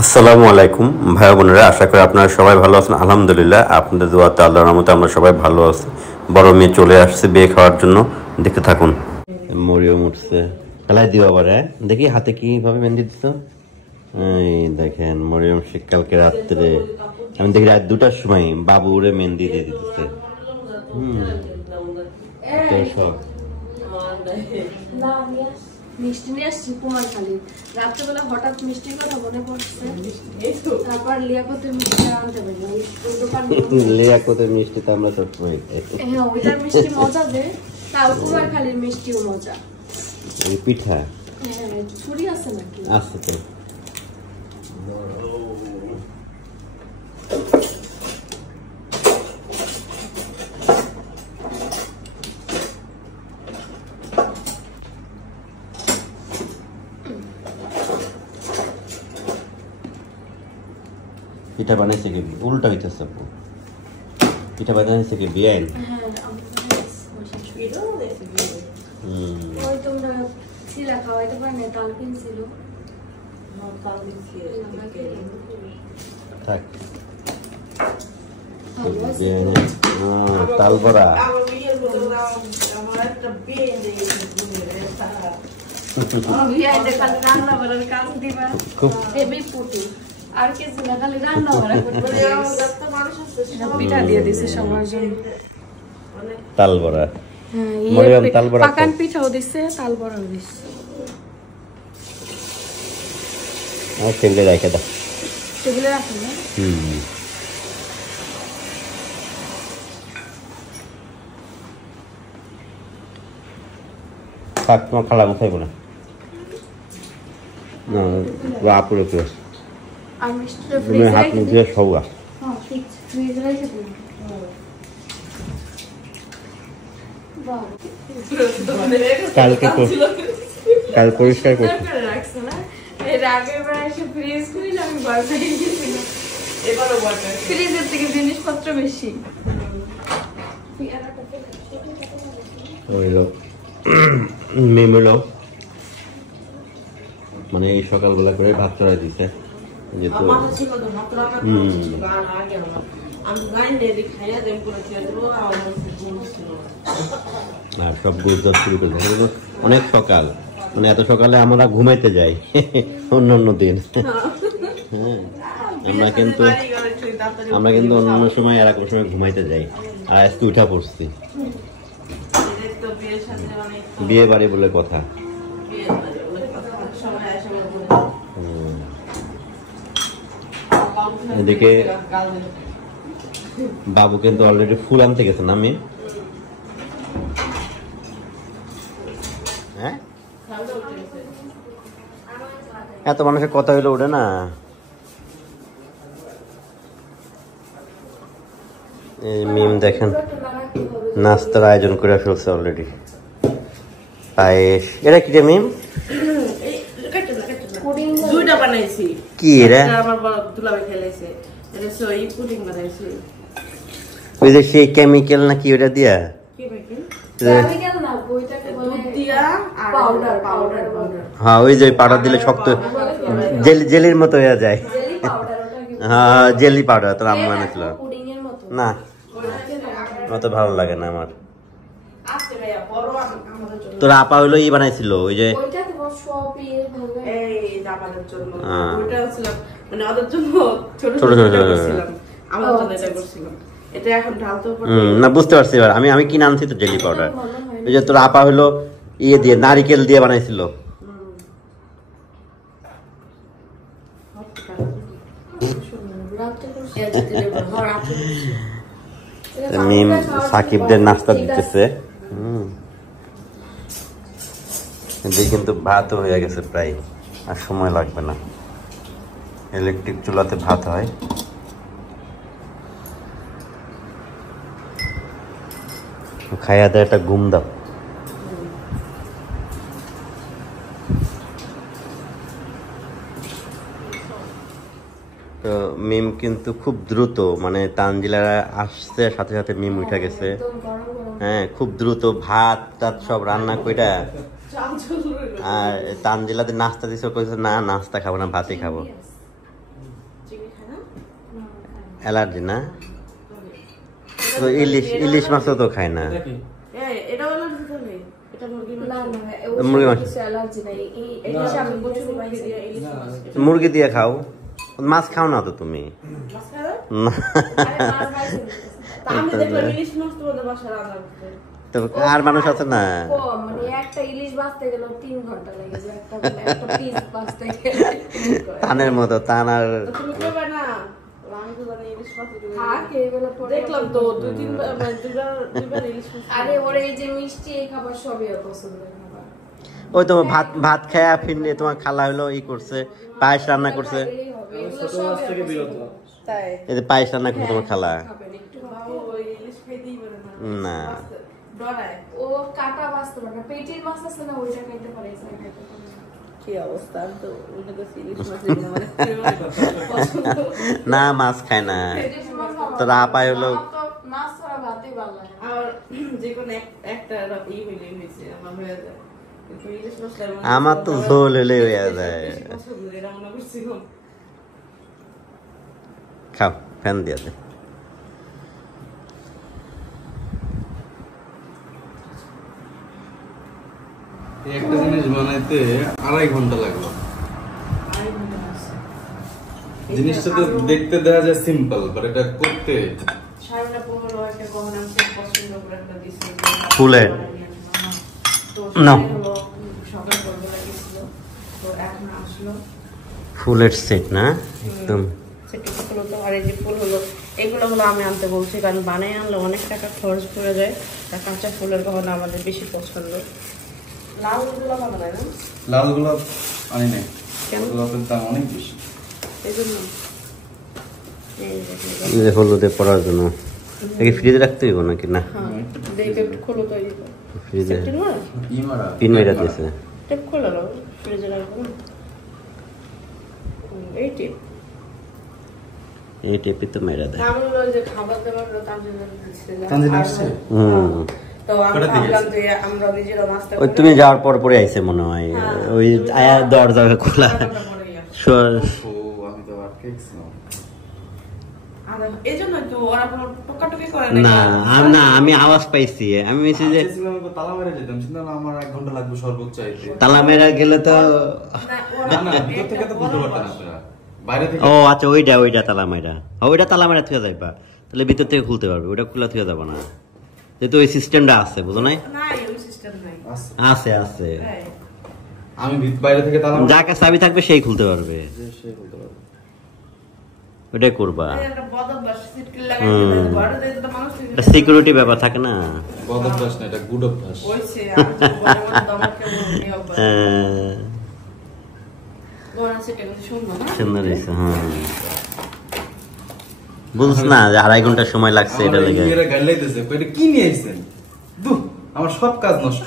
আসসালামু আলাইকুম ভাই বোনেরা, আশা করি আপনারা সবাই ভালো আছেন। আলহামদুলিল্লাহ, আপনাদের দোয়াতে আল্লাহর রহমতে আমরা সবাই ভালো আছি। বড় মেয়ে চলে আসছে বিয়ে খাওয়ার জন্য, দেখতে থাকুন। মরিয়ম উঠছে, খেলাই দিও আবার। দেখি হাতে কিভাবে মেহেন্দি দিত। এই দেখেন মরিয়ম শেখ কালকে রাত্রে, আমি দেখি রাত 2টার সময় বাবুরে মেহেন্দি দিয়ে দিতেছে। সব মিষ্টি নিয়ে আসছি কুমারখালী। রাত্রেবেলা হঠাৎ মিষ্টির কথা মনে পড়ছে, তারপর লিয়াকতের মিষ্টি আনতে পারি। লিয়াকতের মিষ্টি তো আমরা সবসময় খাই। হ্যাঁ, ওইটার মিষ্টি মজা দেয়, তাও কুমারখালীর মিষ্টিও মজা। ওই পিঠা হ্যাঁ, ছুরি আছে নাকি? আছে তো। পিঠা বানাইছে কি উল্টা হইতেছে? পিঠা বানাইছে কি বিয়াইন? ওই তোমরা ছিলা খাওয়াইতে পারে না, তাল কিনছিল। থাক তাল বড়া। খুব আর কিছু না, খালি রান্না করা পিঠা দিয়ে দিছে সবার জন্য। তাল বড়া, পাকান পিঠাও দিছে, তাল বড়াও দিছে। টেবিলে রেখে দাও। টেবিলে রাখো না? থাক, তোমার খালা কোথায় বলে না আপুরে প্রেস আর মিষ্টিটা ফ্রিজে হাত মুখ দিয়ে সৌগা। হ্যাঁ, ঠিক ফ্রিজে রেখে দিন। কাল পরিষ্কার করছি। ফ্রিজের থেকে জিনিসপত্র বেশি। মেমেলো মানে এই সকালবেলা করে ভাত চড়াই দিছে, যেহেতু সব বুঝতে শুরু করছে। অনেক সকাল, মানে এত সকালে আমরা ঘুমাইতে যাই অন্য অন্য দিন। হ্যাঁ, আমরা কিন্তু অন্য সময় এরকম সময় ঘুমাইতে যাই, আর আজকে উঠা পড়ছি। বিয়ে বাড়ি বলে কথা। এদিকে বাবু কিন্তু অলরেডি ফুল আনতে গেছে না? আমি হ্যাঁ, এত মানুষের কথা হইলো ওঠে না। এই মিম দেখেন নাস্তার আয়োজন করে ফেলছে অলরেডি। পায়েস, এটা কি রে মিম? দুইটা বানাইছি। কি রে? আমার বড় দুলাভাই খেলাইছে। এটা সই পুডিং বানাইছি। ওই যে সেই কেমিক্যাল না কি ওটা দিয়া? কেমিক্যাল? কেমিক্যাল না, বইটাকে বলে দুধ দিয়া আর পাউডার। হ্যাঁ, ওই যে পাউডার দিলে শক্ত জেলির মতো হয়ে যায়। জেলি পাউডার, ওটাকে হ্যাঁ, জেলি পাউডার। তোর আম্মা এনেছিল পুডিং এর মতো না? অত ভালো লাগে না আমার। আজকে ভাইয়া বড় আমাদের জন্য। তোর আপা হইলো ই বানাইছিল ওই যে ওইটা তোমার শপে ভালো। এই আমাদের জন্য ওইটা ছিল, মানে ওদের জন্য ছোট ছোট করছিলাম, আমাদের জন্য এটা করছিলাম। এটা এখন ঢালতে উপরে না, বুঝতে পারছি এবার। আমি কিনে আনছি তো জেলি পাউডার। ওই যে তোর আপা হইলো ইয়ে দিয়ে নারিকেল দিয়ে বানাইছিল। মিম সাকিবদের নাস্তা দিতেছে। কিন্তু ভাতও হয়ে গেছে প্রায়, আর সময় লাগবে না। ইলেকট্রিক চুলাতে ভাত হয়। খাইয়া দেয় একটা ঘুম দাও। তো মিম কিন্তু খুব দ্রুত, মানে তানজিলারা আসছে সাথে সাথে মিম উঠে গেছে। হ্যাঁ, খুব দ্রুত ভাত টাত সব রান্না কইরা। আর তানজিলাদের নাস্তা দিছে, কইছে না নাস্তা খাবো না, ভাতই খাবো। অ্যালার্জি না? তো ইলিশ মাছও তো খায় না। এটা হলো তাহলে এটা মুরগি মাছ অ্যালার্জি নাই এই এটা আমি বলছি ইলিশ মাছ মুরগি দিয়ে খাও, মাছ খাও না তো তুমি? মাছ খায় না। আরে মাছ খাইছি তা আমি দেখলাম ইলিশ মাছ তোমাদের বাসায় রান্না করতে। তো আর মানুষ আছে না? মানে একটা ইলিশ বাঁচতে গেল 3 ঘন্টা লাগে, যে একটা পিস বাঁচতে গেলে টানের মতো টান। আর তো তুমি খাবে না? আমি তো জানি ইলিশ মাছ থাকে এগুলো পরে দেখলাম তো 2-3বার মানে দুইবার ইলিশ মাছ। আরে ওরে এই যে মিষ্টি এই খাবার সবই ওর পছন্দের খাবার। ওই তো ভাত খায়া ফিরলে তোমার খালা হলো ই করছে, পায়েস রান্না করছে। এই হবে এগুলো সবই বিরত তাই এই যে পায়েস রান্না করছে তোমার খালা। খাবেন একটু বাবু ওই ইলিশ খাইতেই পারে না না। ডরায়। ও কাটা বাঁচতে পারে না, পেটের মাছ আছে না ওইটা খাইতে পারে, এছাড়া খাইতে পারে না। কি অবস্থা তো উনি তো ইলিশ মাছ মানে পছন্দ। না মাছ খায় না। পেটের মাছ খাওয়া তোরা আপায় হলো আমার তো মাছ ছাড়া ভাতই ভালো লাগে না। আর যে কোনো একটা হইলেই হয়েছে আমার হয়ে যায়। কিন্তু ইলিশ মাছটা আমার তো ঝোল হলে হয়ে যায়। বেশি পছন্দ, এটা মনে করছি গো। খাও, ফ্যান দিয়ে দে। একটা জিনিস বানাইতে 2.5 ঘন্টা লাগলো। জিনিসটা তো দেখতে দেখা যায় সিম্পল, বাট এটা করতে সারাটা 15 একটা গহনা আমি পছন্দ করে একটা দিছি। ফুলের তো না। হলো সকাল সকাল গেছিল, তো এখন আসলো ফুলের সেট না একদম। সেটা হলো তো। আর এই যে ফুল হলো এগুলো হলো আমি আনতে বলছি, কারণ বানাই আনলে অনেক টাকা খরচ পড়ে যায়। আর কাঁচা ফুলের গহনা আমাদের বেশি পছন্দ। লাল গুলো ভালো লাগে না? লাল গোলাপ আনি নাই, কেন? গোলাপের দাম অনেক বেশি। এই জন্য এই যে হলুদে পড়ার জন্য নাকি ফ্রিজে রাখতে হইব নাকি? না হ্যাঁ দেখে একটু খোলো তো। এই ফ্রিজে ইমারা পিন মেরা দিয়েছে। টেপ খোলা দাও, ফ্রিজে রাখবো না। এই টেপ এই টেপে তো মেরা দেয়। আমি হলো যে খাবার দাবার হলো তানজিল তানজিল আসছে? তো আমরা ভাবলাম যে আমরা নিজেরা নাস্তা ওই তুমি যাওয়ার পর পরে আইছে মনে হয়। ওই আয়া দরজা খোলা। ও আমি তো আটকে গেছিলাম। এই জন্য তো ওরা কোনো টকাটকি করে না আমি আওয়াজ পাইছি। আমি বলছি যে তালা মেরে যেতাম, চিন্তা না আমার 1 ঘন্টা লাগবে সর্বোচ্চ আইতে। তালা মেরা গেলে তো না ভিতর থেকে তো বুঝতে পারতেন আপনারা, বাইরে থেকে। ও আচ্ছা ওইটা তালা মাইরা। ওইটা তালা মারা থুয়ে যাইবা, তাহলে ভিতর থেকে খুলতে পারবে। ওইটা খোলা থুয়ে যাবো না, যেহেতু ওই সিস্টেমটা আছে, বুঝো নাই? না এই সিস্টেম নাই। আছে আছে। আমি বাইরে থেকে তালা যার কাছে চাবি থাকবে সেই খুলতে পারবে, সে বলতে পারবে। ওইটাই করবা। একটা বদভ্যাস সিটকে লাগাইতে ঘরে যেতে তো মানুষ এটা সিকিউরিটি ব্যাপার থাকে না। বদ অভ্যাস না, এটা গুড অভ্যাস। হইছে আর বড় বড় দমকে নিয়ে অভ্যাস। গোনা সিটে কিন্তু সুন্দর না? সুন্দর হয়েছে। হ্যাঁ বুঝছ না যে 2.5 ঘন্টা সময় লাগছে এটা লেগে। এরা গাইলাইতেছে, কইটা কি নিয়ে আইছেন? দুহ, আমার সব কাজ নষ্ট।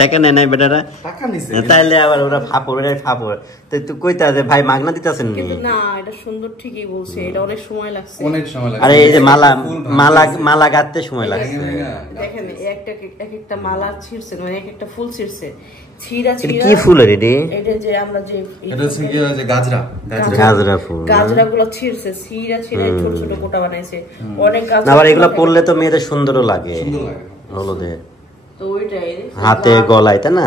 টাকা নেয় নাই বেটারা, টাকা নিছে। তাইলে আবার ওরা ফাপড়। তো তুই কইতা যে ভাই মাগনা দিতেছেন নি? কিন্তু না এটা সুন্দর ঠিকই বলছে, এটা অনেক সময় লাগছে। অনেক সময় লাগে। আরে এই যে মালা গাঁথতে সময় লাগছে। দেখেন এক একটা মালা ছিঁড়ছে, মানে এক একটা ফুল ছিঁড়ছে, ছিঁড়া এটা কি ফুলের এটি? এটা যে আমরা যে এটা হচ্ছে কি যে গাজরা গাজরা ফুল। গাজরা গুলো ছিঁড়ছে, ছিঁড়া ছোট ছোট গোটা বানাইছে। অনেক গাজরা আবার এগুলো পরলে তো মেয়েদের সুন্দরও লাগে, সুন্দর লাগে। হলুদে তো ওইটাই হাতে গলায়, তাই না?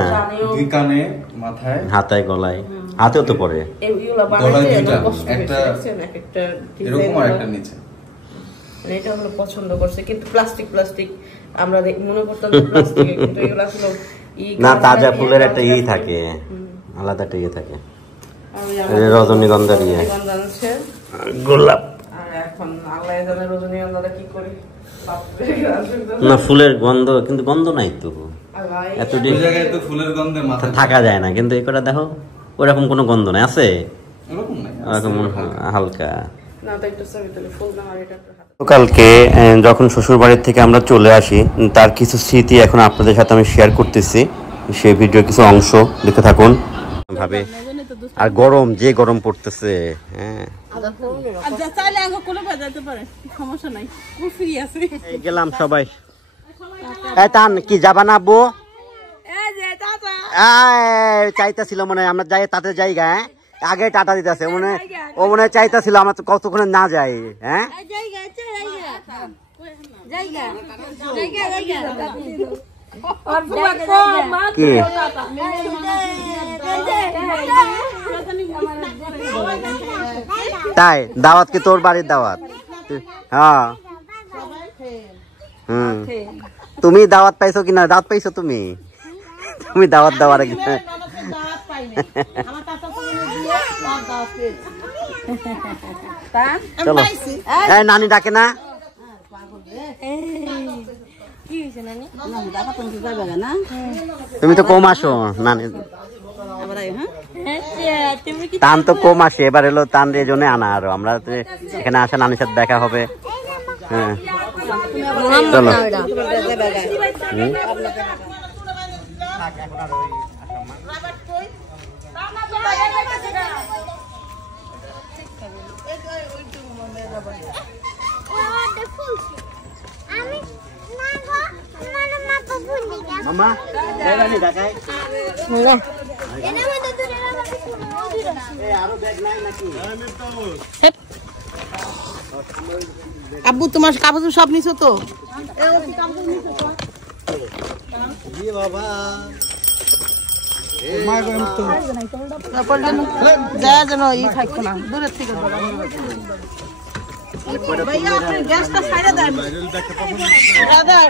দুই কানে মাথায় হাতে গলায়, হাতেও তো পরে। এগুলো বানাইতে দুইটা, অনেক কষ্ট একটা হয়েছে, এক একটা এরকম আর একটা নিচে। মানে এটা হলো পছন্দ করছে, কিন্তু প্লাস্টিক আমরা মনে করতাম প্লাস্টিক, কিন্তু এগুলো আসলে না তাজা ফুলের একটা ই থাকে, আলাদা একটা ইয়ে থাকে। রজনীগন্ধার ইয়ে, গোলাপ। আর এখন আল্লাহ জানে রজনীগন্ধাটা কি করি। না ফুলের গন্ধ, কিন্তু গন্ধ নাই তো এত ওই জায়গায় তো ফুলের গন্ধে মাথা থাকা যায় না। কিন্তু এই কটা দেখো ওরকম কোনো গন্ধ নাই, আছে এরকম নাই, ওরকম হালকা। না তো একটু ছবি তুলে ফুল না আর এটা কালকে যখন শ্বশুর বাড়ির থেকে আমরা চলে আসি, তার কিছু স্মৃতি এখন আপনাদের সাথে আমি শেয়ার করতেছি। সেই ভিডিওর কিছু অংশ দেখতে থাকুন ভাবে। আর গরম, যে গরম পড়তেছে, হ্যাঁ গেলাম সবাই। টান কি যাবা না আব্বু? চাইতেছিল মনে হয় আমরা যাই তাতে জায়গা। আগে টাটা দিতেছে ও মনে চাইতেছিল আমার তো কতক্ষণে না যায়। হ্যাঁ তাই দাওয়াত কি তোর বাড়ির দাওয়াত? হ্যাঁ তুমি দাওয়াত পাইছো কিনা? দাওয়াত পাইছো তুমি? তুমি দাওয়াত দেওয়ার চলো নানি ডাকে না? তুমি তো কম আসো নানি, টান তো কম আসে, এবার এলো টান এই জন্য আনা। আরো আমরা এখানে আসা নানির সাথে দেখা হবে। হ্যাঁ চলো মামা আব্বু তোমার কাপড় সব নিছো তো? যেন ই থাকতো না, দূরের থেকে গ্যাসটা ছাড়ে দেন ব্রাদার,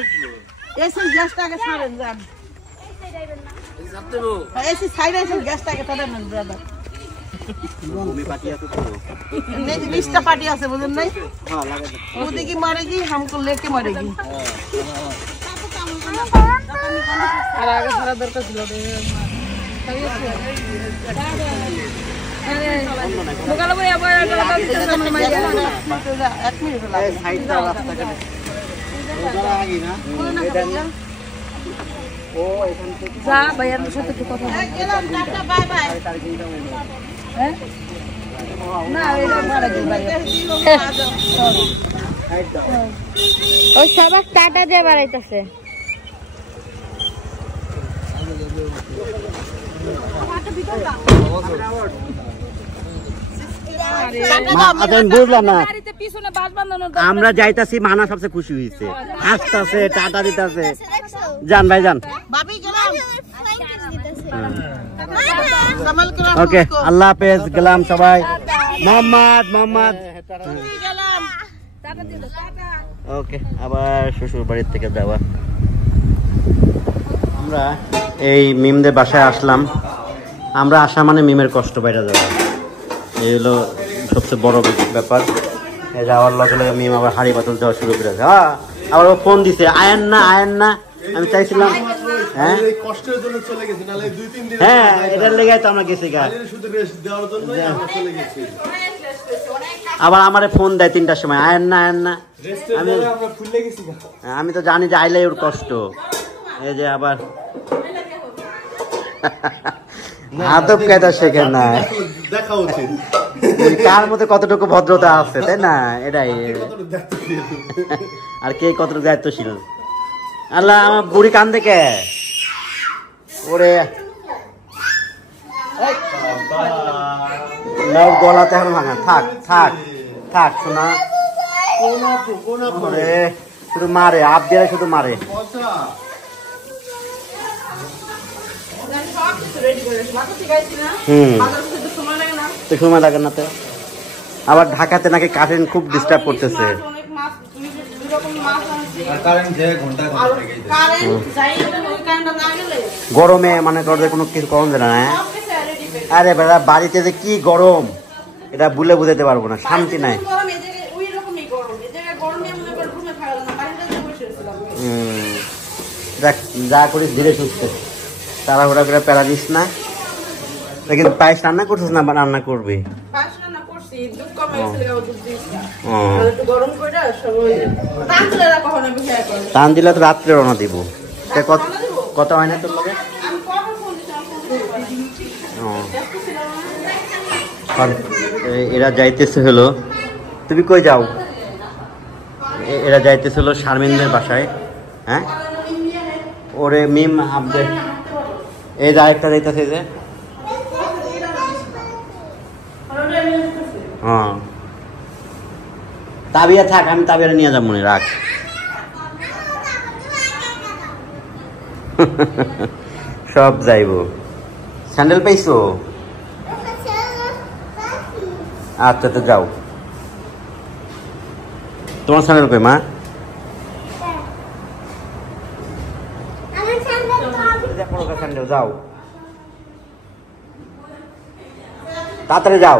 এসে গ্যাসটাকে ছাড়েন যান, এসে ছাড়ে এসে গ্যাসটাকে ছাড়েন ব্রাদার। बीसटा पार्टी আছে বুঝেন নাই? ওদিকে মারেগি हमको लेके मारेगी। আর আগে সারা দরকার ছিল দোকানে বই আবার এক মিনিট লাগে সাইডটা রাস্তা কাটে ওরা আগে না ও এখান থেকে যা ভাইয়ার সাথে একটু কথা বল। গেলাম টাটা বাই বাই। হ্যাঁ না এটা মারা গেল ভাই ওই সবাই টাটা দিয়ে বাড়াইতেছে। বুঝলাম না, আমরা যাইতাছি মানা সবচেয়ে খুশি হয়েছে, হাসতেছে টাটা দিতেছে। যান ভাই যান, ওকে আল্লাহ হাফেজ, গেলাম সবাই। মোহাম্মদ ওকে, আবার শ্বশুর বাড়ির থেকে যাওয়া। আমরা এই মিমদের বাসায় আসলাম, আমরা আসা মানে মিমের কষ্ট বাইরে যাওয়া, এই হলো সবচেয়ে বড় ব্যাপার। যাওয়ার লগে লগে মিম আবার হাড়ি পাতল যাওয়া শুরু করে। হ্যাঁ আবার ও ফোন দিছে, আয়েন না আমি চাইছিলাম। হ্যাঁ কষ্টের জন্য চলে গেছি, নালে 2-3 দিন হ্যাঁ এটার লেগে তো আমরা গেছি গা, শুধু রেস্ট দেওয়ার জন্যই আমরা চলে গেছি। আবার আমারে ফোন দেয় 3টার সময়, আয়েন না আমরা ভুলে গেছি। আমি তো জানি যে আইলে ওর কষ্ট। এই যে আবার আদব কায়দা শেখে না, দেখা উচিত কার মধ্যে কতটুকু ভদ্রতা আছে, তাই না? এটাই আর কে কতটুকু দায়িত্বশীল। আল্লাহ আমার বুড়ি কান দেখে ওরে গলাতে এখন ভাঙা। থাক শোনা, শুধু মারে, আপ দিয়ে শুধু মারে। তো সময় লাগে না তো। আবার ঢাকাতে নাকি কারেন্ট খুব ডিস্টার্ব করতেছে। গরমে মানে তোদের কোনো কিছু কম যায় না। আরে বেড়া বাড়িতে যে কি গরম এটা বলে বুঝাতে পারবো না, শান্তি নাই। যা করিস ধীরে সুস্থে, তাড়াহুড়া করে প্যারা দিস না। কিন্তু পায়েস রান্না করছিস না, রান্না করবি? টান দিলে তো রাত্রে রওনা দিব। কত হয় না তোর লগে? এরা যাইতেছে হলো, তুমি কই যাও? এরা যাইতেছে হলো শারমিনদের বাসায়। হ্যাঁ ওরে মিম আব্দে এই যে আরেকটা যাইতেছে, যে হ্যাঁ তাবিয়া থাক, আমি তাবিয়া নিয়ে যাবো মনে রাখ। সব যাইব। স্যান্ডেল পাইছো? আচ্ছা তো যাও। তোমার স্যান্ডেল কই মা? স্যান্ডেল যাও, তাড়াতাড়ি যাও।